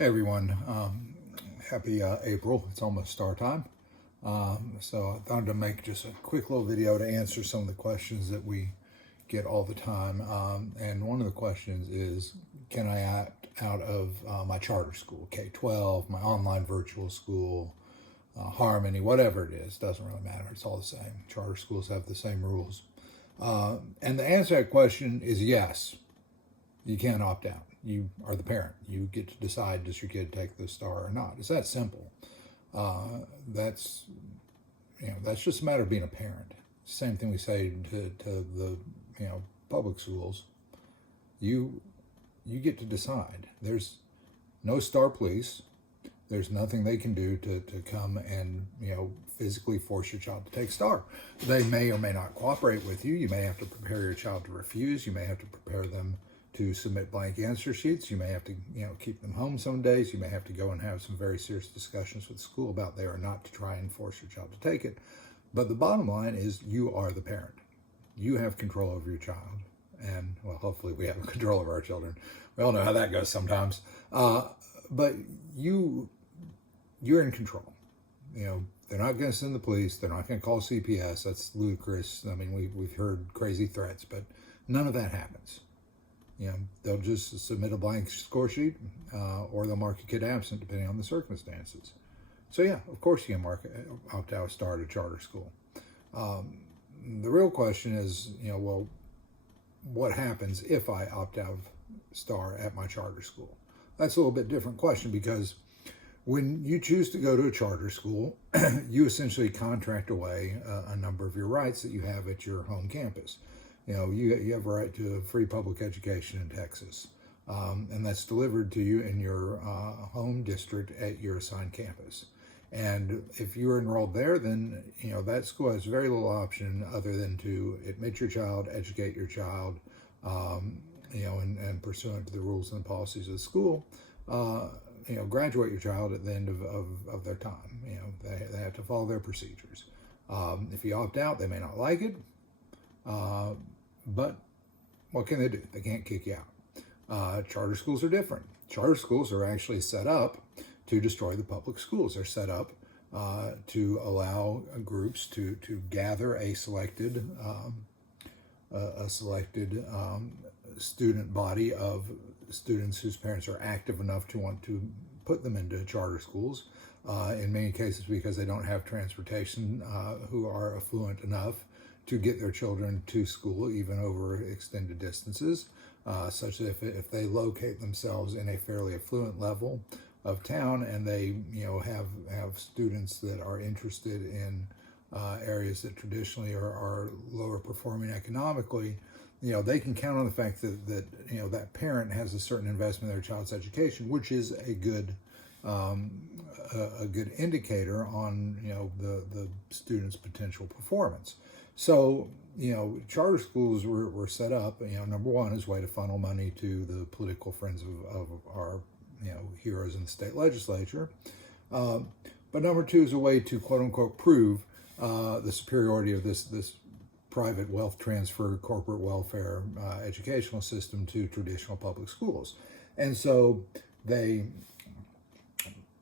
Hey everyone, happy April. It's almost STAAR time. So I thought to make just a quick little video to answer some of the questions that we get all the time. And one of the questions is, can I opt out of my charter school, K-12, my online virtual school, Harmony, whatever it is, doesn't really matter. It's all the same. Charter schools have the same rules. And the answer to that question is yes. You can't opt out. You are the parent. You get to decide, does your kid take the STAAR or not. It's that simple. That's just a matter of being a parent. Same thing we say to the public schools. You get to decide. There's no STAAR police. There's nothing they can do to come and physically force your child to take STAAR. They may or may not cooperate with you. You may have to prepare your child to refuse. You may have to prepare them to submit blank answer sheets. You may have to, keep them home some days. You may have to go and have some very serious discussions with the school about they are not to try and force your child to take it. But the bottom line is you are the parent. You have control over your child. And, well, hopefully we have control of our children. We all know how that goes sometimes. But you're in control. They're not going to send the police. They're not going to call CPS. That's ludicrous. I mean, we've heard crazy threats, but none of that happens. They'll just submit a blank score sheet, or they'll mark a kid absent depending on the circumstances. So yeah, of course you can opt out, start a charter school. The real question is, well, what happens if I opt out of STAAR at my charter school? That's a little bit different question, because when you choose to go to a charter school, you essentially contract away a number of your rights that you have at your home campus. You have a right to a free public education in Texas, and that's delivered to you in your home district at your assigned campus. And if you're enrolled there, then that school has very little option other than to admit your child, educate your child, and pursuant to the rules and policies of the school, graduate your child at the end of their time. They have to follow their procedures. If you opt out, they may not like it. But what can they do? They can't kick you out. Charter schools are different. Charter schools are actually set up to destroy the public schools. They're set up to allow groups to gather a selected student body of students whose parents are active enough to want to put them into charter schools. In many cases, because they don't have transportation, who are affluent enough to get their children to school, even over extended distances, such that if they locate themselves in a fairly affluent level of town, and they have students that are interested in areas that traditionally are lower performing economically, they can count on the fact that that parent has a certain investment in their child's education, which is a good indicator on the student's potential performance. So, charter schools were set up, number one, as a way to funnel money to the political friends of our, heroes in the state legislature. But number two is a way to, quote unquote, prove the superiority of this private wealth transfer, corporate welfare educational system to traditional public schools. And so they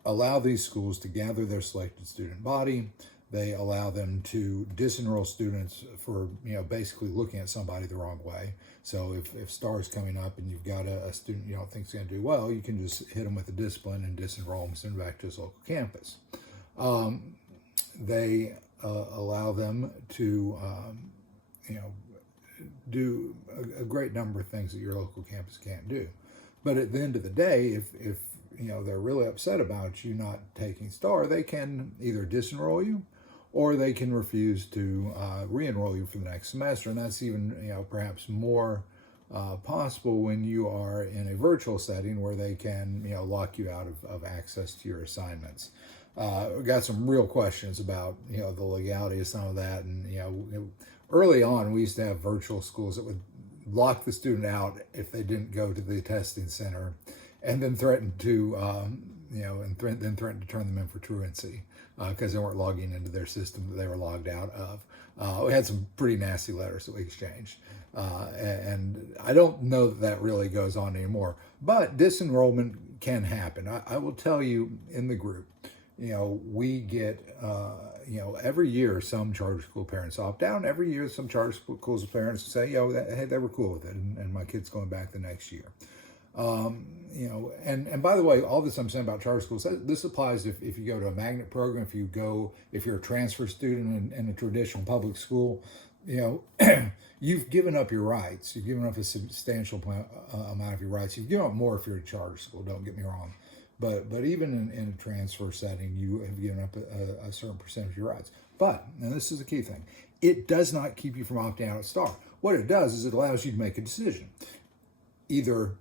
allow these schools to gather their selected student body. They allow them to disenroll students for, basically looking at somebody the wrong way. So if STAAR is coming up and you've got a student you don't think is going to do well, you can just hit them with a discipline and disenroll them and send them back to his local campus. They allow them to, do a great number of things that your local campus can't do. But at the end of the day, if they're really upset about you not taking STAAR, they can either disenroll you, or they can refuse to re-enroll you for the next semester. And that's even, perhaps more possible when you are in a virtual setting where they can, lock you out of access to your assignments. We've got some real questions about, the legality of some of that. And, early on, we used to have virtual schools that would lock the student out if they didn't go to the testing center, and then threaten to, then threaten to turn them in for truancy because they weren't logging into their system that they were logged out of. We had some pretty nasty letters that we exchanged. And I don't know that really goes on anymore. But disenrollment can happen. I will tell you in the group, we get, every year some charter school parents opt out. Every year some charter schools parents say, hey, they were cool with it, and my kid's going back the next year. And by the way, all this I'm saying about charter schools, this applies if you go to a magnet program, if you're a transfer student in a traditional public school, you've given up your rights. You've given up a substantial amount of your rights. You've given up more if you're a charter school, don't get me wrong. But even in a transfer setting, you have given up a certain percentage of your rights. But, and this is the key thing, it does not keep you from opting out of STAAR. What it does is it allows you to make a decision. Either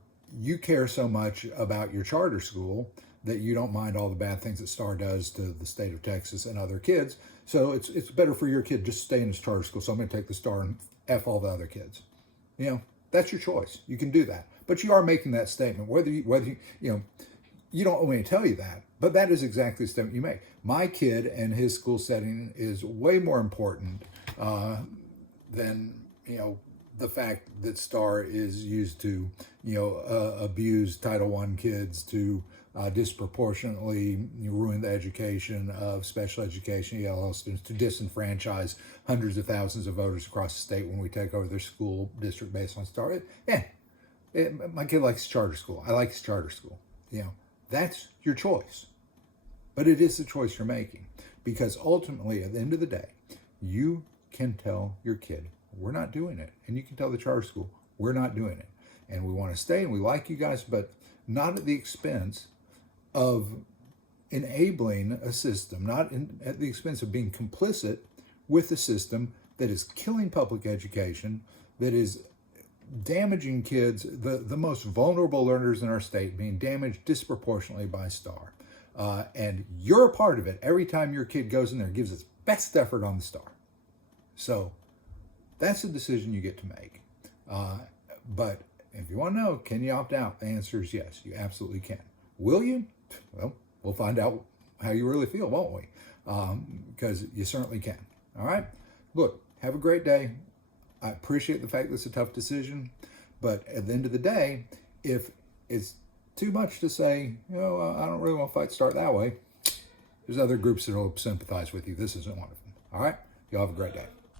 you care so much about your charter school that you don't mind all the bad things that STAAR does to the state of Texas and other kids. So it's better for your kid just stay in his charter school. So I'm going to take the STAAR and F all the other kids. That's your choice. You can do that. But you are making that statement. Whether you don't want me to tell you that, but that is exactly the statement you make. My kid and his school setting is way more important than, the fact that STAAR is used to, abuse Title I kids, to disproportionately ruin the education of special education ELL students, to disenfranchise hundreds of thousands of voters across the state when we take over their school district based on STAAR. My kid likes charter school. I like his charter school. That's your choice. But it is the choice you're making, because ultimately, at the end of the day, you can tell your kid, we're not doing it. And you can tell the charter school, we're not doing it. And we want to stay and we like you guys, but not at the expense of enabling a system, at the expense of being complicit with a system that is killing public education, that is damaging kids, the most vulnerable learners in our state, being damaged disproportionately by STAAR. And you're a part of it every time your kid goes in there and gives its best effort on the STAAR. So that's a decision you get to make. But if you want to know, can you opt out? The answer is yes, you absolutely can. Will you? Well, we'll find out how you really feel, won't we? Because you certainly can. All right? Look, have a great day. I appreciate the fact that it's a tough decision, but at the end of the day, if it's too much to say, I don't really want to fight STAAR that way, there's other groups that will sympathize with you. This isn't one of them. All right? Y'all have a great day.